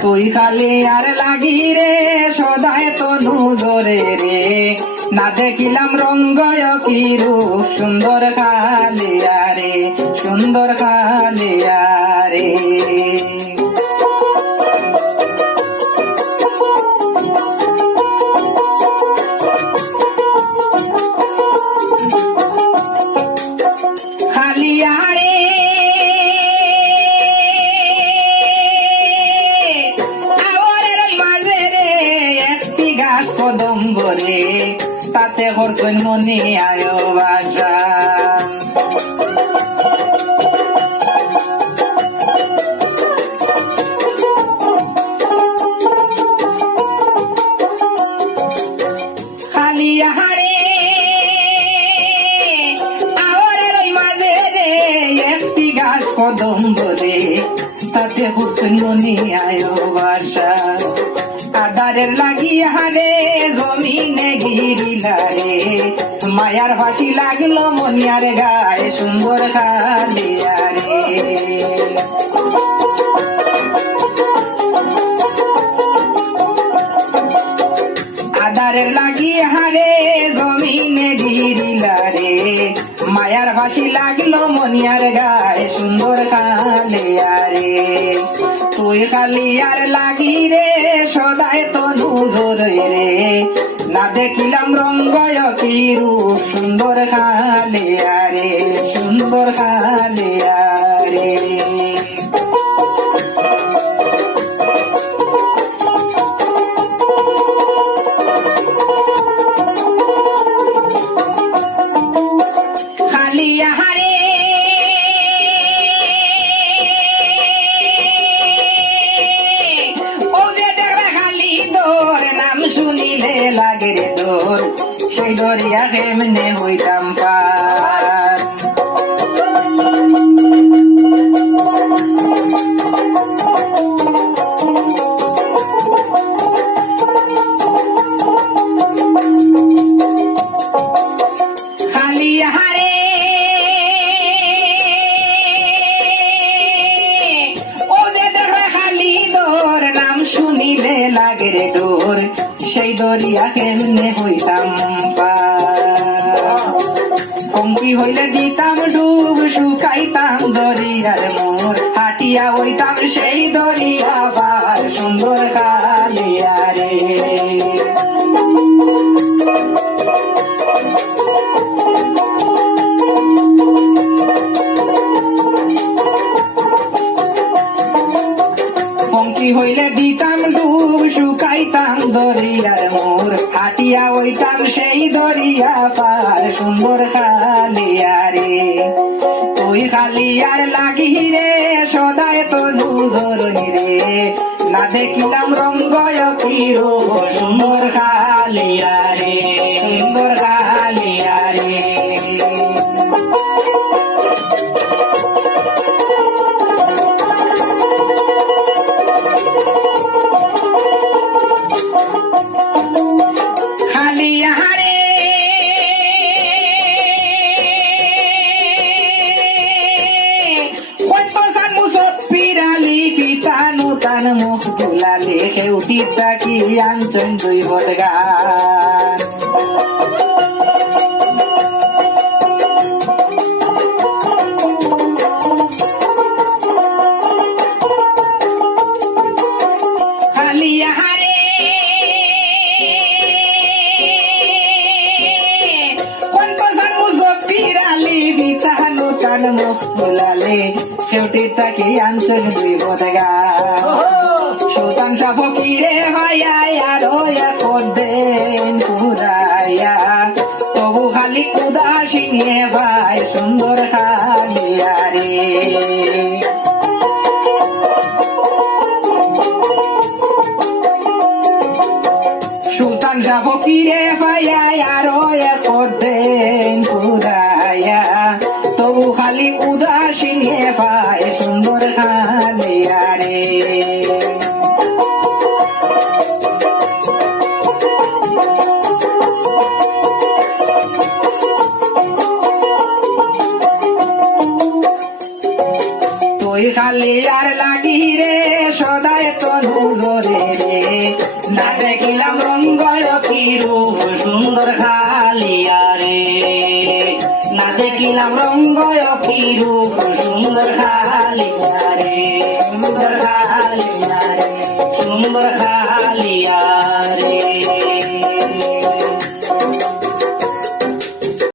তুই খালি আর লাগি রে সদায় তনু জোরে রে, না দেখিলাম রঙ্গয় কি রূপ সুন্দর খালিয়া রে, সুন্দর খালিয়া রে। খালিয়া রে আওয়ারের ওই মাঝে রে একটি গাছ কদম্ব রে, তাতে করছেন মনে আয় বাসা। খালিয়া রে আওয়ারের ওই মাঝে রে একটি গাছ কদম্ব রে, তাতে করছেন মনে আয় বাসা। আদারের লাগিয়া রে জমিনে গিরিলা রে, মায়ার ফাঁসি লাগলো মনিয়ার গায়ে সুন্দর খালিয়া রে। আদারের লাগিয়া রে জমিনে গিরিলা রে, মায়ার ফাঁসি লাগলো মনিয়ার গায়ে সুন্দর খালিয়া রে। তুই খালিয়ার লাগি রে সদায় তনু জোরে রে, না দেখিলাম রঙ্গয় কি রূপ সুন্দর খালিয়া রে, সুন্দর খালিয়া রে। খালিয়া রে ও যে দেখবে খালি দোর নাম শুনিলে লাগে রে দোর, সেই দরিয়া কেমনে হইতাম পার। খালিয়া রে ও যে দেখবে খালি দোর নাম শুনিলে লাগে রে ডোর, সেই দরিয়া কেমনে হইতাম পার। পঙ্কি হইলে দিতাম ডুব শুকাইতাম দরিয়ার মোর, হাটিয়া হইতাম সেই দরিয়া পার সুন্দর খালিয়া রে। পঙ্কি হইলে দিতাম ডুব শুকাইতাম দরিয়ার মোর, হাটিয়া হইতাম সেই দরিয়া পার সুন্দর খালিয়া রে। তুই খালিয়ার লাগি রে সদায় তনু জোরে রে, না দেখিলাম রঙ্গয় কি রূপ সুন্দর খালিয়া রে, সুন্দর খালিয়া রে। খালিয়া রে কত সান মুসত পিরালি ফিতানু তান মুখ গুলালে খেউটি তাকি আঞ্চন দুই বদগান। খালিয়া রে মুখ ফুলালে সেউটি তাকে আঞ্চল দুই বদগা। সুলতান শাহ ফকিরে ভাইয়া আরো দেন কুদাইয়া, তবু খালি উদাসী নিয়ে ভাই সুন্দর খালিয়া রে। সুলতান শাহ ফকিরে ভাইয়া আরো দেন কুদাইয়া, তবু খালি উদাসী নিয়ে পায় সুন্দর খালিয়া রে। খালি আর লাগি রে সদায় তনু জোরে রে না দেখিলাম রঙ্গ কি রূপ সুন্দর খালিয়া রে না দেখিলাম রঙ্গ কি রূপ সুন্দর খালিয়া রে সুন্দর খালিয়া রে সুন্দর খালিয়া রে